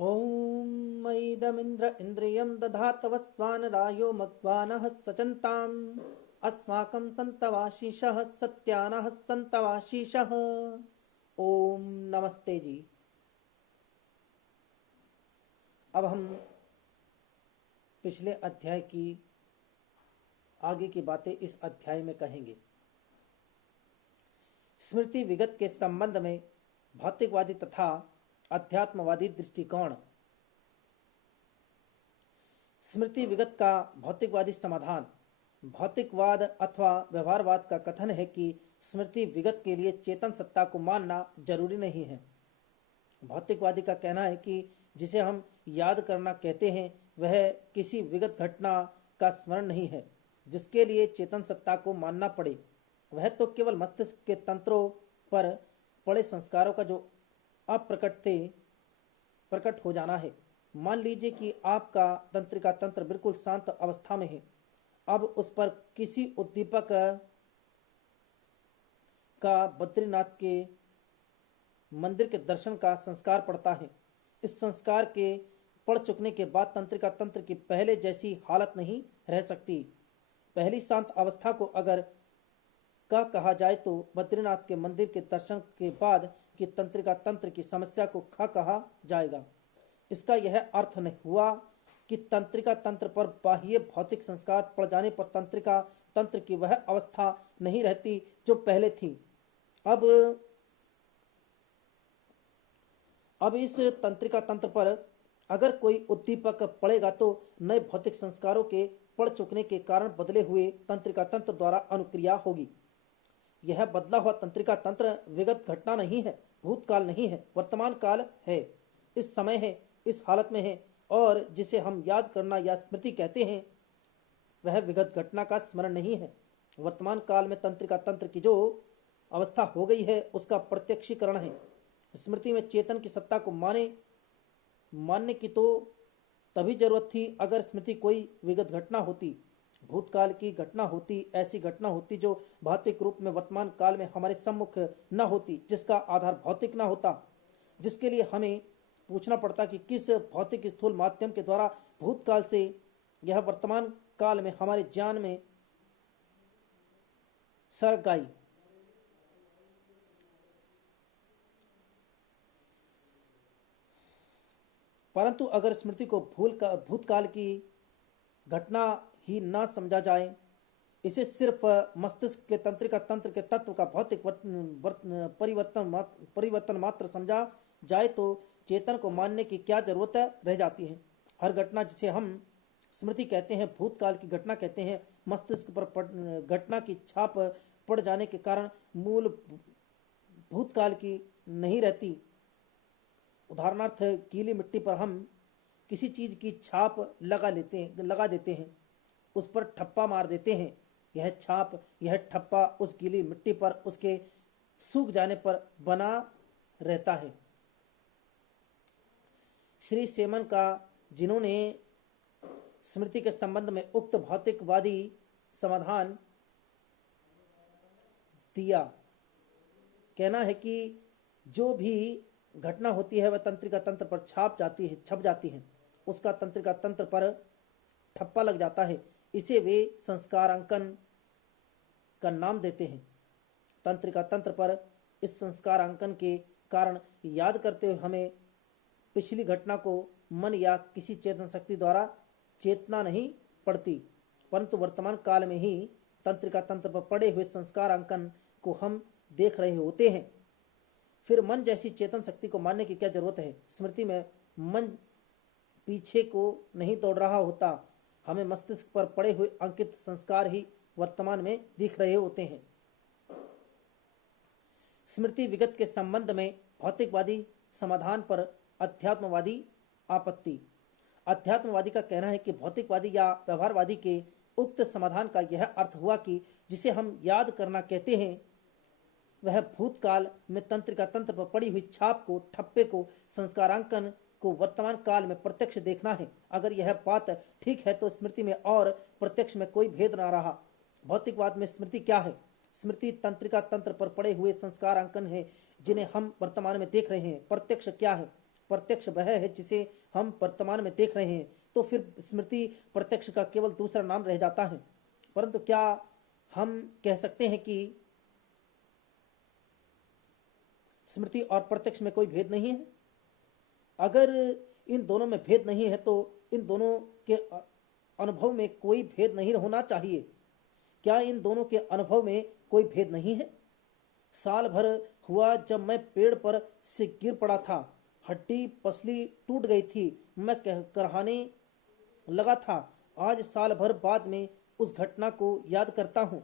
ॐ मयिदमिन्द्र इन्द्रियं दधातवस्वानरायो मग्वानः सचन्ताम् अस्माकं सन्तवाशीषः सत्यानः सन्तवाशीषः। ओम नमस्ते जी। अब हम पिछले अध्याय की आगे की बातें इस अध्याय में कहेंगे। स्मृति विगत के संबंध में भौतिकवादी तथा अध्यात्मवादी दृष्टिकोण। स्मृति विगत का भौतिकवादी समाधान। भौतिकवाद अथवा व्यवहारवाद का कथन है कि स्मृति विगत के लिए चेतन सत्ता को मानना जरूरी नहीं है। भौतिकवादी का कहना है कि जिसे हम याद करना कहते हैं वह किसी विगत घटना का स्मरण नहीं है जिसके लिए चेतन सत्ता को मानना पड़े। वह तो केवल मस्तिष्क के तंत्रों पर पड़े संस्कारों का जो अप्रकट थे प्रकट हो जाना है। मान लीजिए कि आपका तंत्रिका तंत्र बिल्कुल शांत अवस्था में है। अब उस पर किसी उद्दीपक का बद्रीनाथ के मंदिर के दर्शन का संस्कार पड़ता है। इस संस्कार के पड़ चुकने के बाद तंत्रिका तंत्र की पहले जैसी हालत नहीं रह सकती। पहली शांत अवस्था को अगर का कहा जाए तो बद्रीनाथ के मंदिर के दर्शन के बाद की तंत्रिका तंत्र की समस्या को कहा जाएगा। इसका यह अर्थ नहीं हुआ कि तंत्रिका तंत्र पर बाह्य भौतिक संस्कार पड़ जाने पर तंत्रिका तंत्र की वह अवस्था नहीं रहती जो पहले थी। अब इस तंत्रिका तंत्र पर अगर कोई उद्दीपक पड़ेगा तो नए भौतिक संस्कारों के पड़ चुकने के कारण बदले हुए तंत्रिका तंत्र द्वारा अनुक्रिया होगी। यह बदला हुआ तंत्रिका तंत्र विगत घटना नहीं है, भूतकाल नहीं है, वर्तमान काल है, इस समय है, इस हालत में है। और जिसे हम याद करना या स्मृति कहते हैं वह विगत घटना का स्मरण नहीं है। वर्तमान काल में तंत्रिका तंत्र की जो अवस्था हो गई है उसका प्रत्यक्षीकरण है। स्मृति में चेतन की सत्ता को मानने की तो तभी जरूरत थी अगर स्मृति कोई विगत घटना होती, भूतकाल की घटना होती, ऐसी घटना होती जो भौतिक रूप में वर्तमान काल में हमारे सम्मुख न होती, जिसका आधार भौतिक न होता, जिसके लिए हमें पूछना पड़ता कि किस भौतिक स्थूल माध्यम के द्वारा भूतकाल से यह वर्तमान काल में हमारे ज्ञान में सरक गई। परंतु अगर स्मृति को भूतकाल की घटना ही न समझा जाए, इसे सिर्फ मस्तिष्क के तंत्रिका तंत्र के तत्व का भौतिक परिवर्तन मात्र समझा जाए तो चेतन को मानने की क्या जरूरत रह जाती है। हर घटना जिसे हम स्मृति कहते हैं, भूतकाल की घटना कहते हैं, मस्तिष्क पर घटना की छाप पड़ जाने के कारण मूल भूतकाल की नहीं रहती। उदाहरणार्थ गीली मिट्टी पर हम किसी चीज की छाप लगा देते हैं, उस पर ठप्पा मार देते हैं। यह ठप्पा उस गीली मिट्टी पर उसके सूख जाने पर बना रहता है। श्री सेमन का, जिन्होंने स्मृति के संबंध में उक्त भौतिकवादी समाधान दिया, कहना है कि जो भी घटना होती है वह तंत्रिका तंत्र पर छप जाती है, उसका तंत्रिका तंत्र पर ठप्पा लग जाता है। इसे वे संस्कारांकन का नाम देते हैं। तंत्रिका तंत्र पर इस संस्कारांकन के कारण याद करते हुए हमें पिछली घटना को मन या किसी चेतन शक्ति द्वारा चेतना नहीं पड़ती, परंतु वर्तमान काल में ही तंत्रिका तंत्र पर पड़े हुए संस्कारांकन को हम देख रहे होते हैं। फिर मन जैसी चेतन शक्ति को मानने की क्या जरूरत है। स्मृति में मन पीछे को नहीं दौड़ रहा होता, हमें मस्तिष्क पर पड़े हुए अंकित संस्कार ही वर्तमान में दिख रहे होते हैं। स्मृति विगत के संबंध में भौतिकवादी समाधान पर अध्यात्मवादी आपत्ति। अध्यात्मवादी का कहना है कि भौतिकवादी या व्यवहारवादी के उक्त समाधान का यह अर्थ हुआ कि जिसे हम याद करना कहते हैं वह भूतकाल में तंत्रिका तंत्र पर पड़ी हुई छाप को, ठप्पे को, संस्कारांकन को वर्तमान काल में प्रत्यक्ष देखना है। अगर यह बात ठीक है तो स्मृति में और प्रत्यक्ष में कोई भेद न रहा। भौतिकवाद में स्मृति क्या है? स्मृति तंत्रिका तंत्र पर पड़े हुए संस्कारांकन है जिन्हें हम वर्तमान में देख रहे हैं। प्रत्यक्ष क्या है? प्रत्यक्ष वह है जिसे हम वर्तमान में देख रहे हैं, तो फिर स्मृति प्रत्यक्ष का केवल दूसरा नाम रह जाता है। परंतु क्या हम कह सकते हैं कि स्मृति और प्रत्यक्ष में कोई भेद नहीं है? अगर इन दोनों में भेद नहीं है तो इन दोनों के अनुभव में कोई भेद नहीं होना चाहिए। क्या इन दोनों के अनुभव में कोई भेद नहीं है? साल भर हुआ जब मैं पेड़ पर से गिर पड़ा था, हड्डी पसली टूट गई थी, मैं कराहने लगा था। आज साल भर बाद में उस घटना को याद करता हूँ।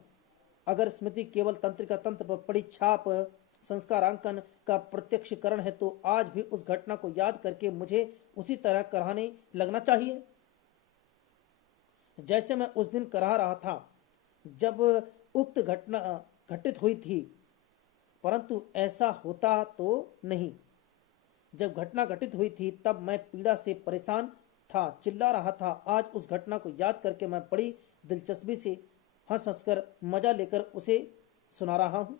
अगर स्मृति केवल तंत्रिका तंत्र पर पड़ी छाप संस्कारांकन का प्रत्यक्षीकरण है तो आज भी उस घटना को याद करके मुझे उसी तरह कराहने लगना चाहिए जैसे मैं उस दिन कराह रहा था जब उक्त घटना घटित हुई थी। परंतु ऐसा होता तो नहीं। जब घटना घटित हुई थी तब मैं पीड़ा से परेशान था, चिल्ला रहा था। आज उस घटना को याद करके मैं बड़ी दिलचस्पी से हंस हंसकर मजा लेकर उसे सुना रहा हूँ।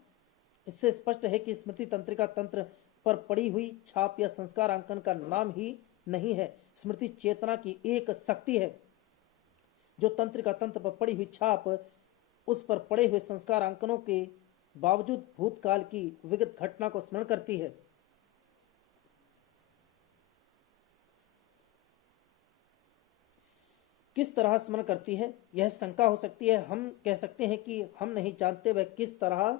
इससे स्पष्ट है कि स्मृति तंत्रिका तंत्र पर पड़ी हुई छाप या संस्कार अंकन का नाम ही नहीं है। स्मृति चेतना की एक शक्ति है जो तंत्रिका तंत्र पर पड़ी हुई छाप, उस पर पड़े हुए संस्कार अंकनों के बावजूद भूतकाल की विगत घटना को स्मरण करती है। किस तरह स्मरण करती है, यह शंका हो सकती है। हम कह सकते हैं कि हम नहीं जानते वह किस तरह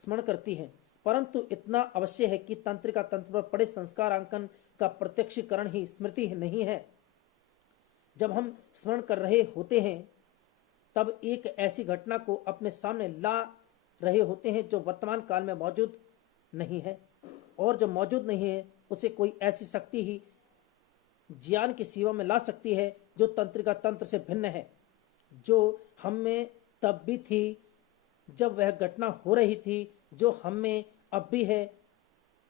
स्मरण करती है, परंतु इतना अवश्य है कि तंत्रिका तंत्र पर पड़े संस्कार अंकन का प्रत्यक्षीकरण ही स्मृति नहीं है। जब हम स्मरण कर रहे होते हैं तब एक ऐसी घटना को अपने सामने ला रहे होते हैं जो वर्तमान काल में मौजूद नहीं है, और जो मौजूद नहीं है उसे कोई ऐसी शक्ति ही ज्ञान की सीमा में ला सकती है जो तंत्रिका तंत्र से भिन्न है, जो हम में तब भी थी जब वह घटना हो रही थी, जो हम में अब भी है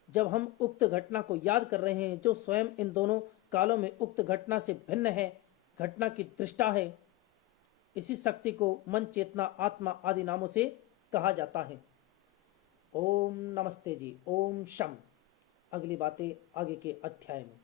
जब हम उक्त घटना को याद कर रहे हैं, जो स्वयं इन दोनों कालों में उक्त घटना से भिन्न है, घटना की दृष्टा है। इसी शक्ति को मन, चेतना, आत्मा आदि नामों से कहा जाता है। ओम नमस्ते जी। ओम शम। अगली बातें आगे के अध्याय में।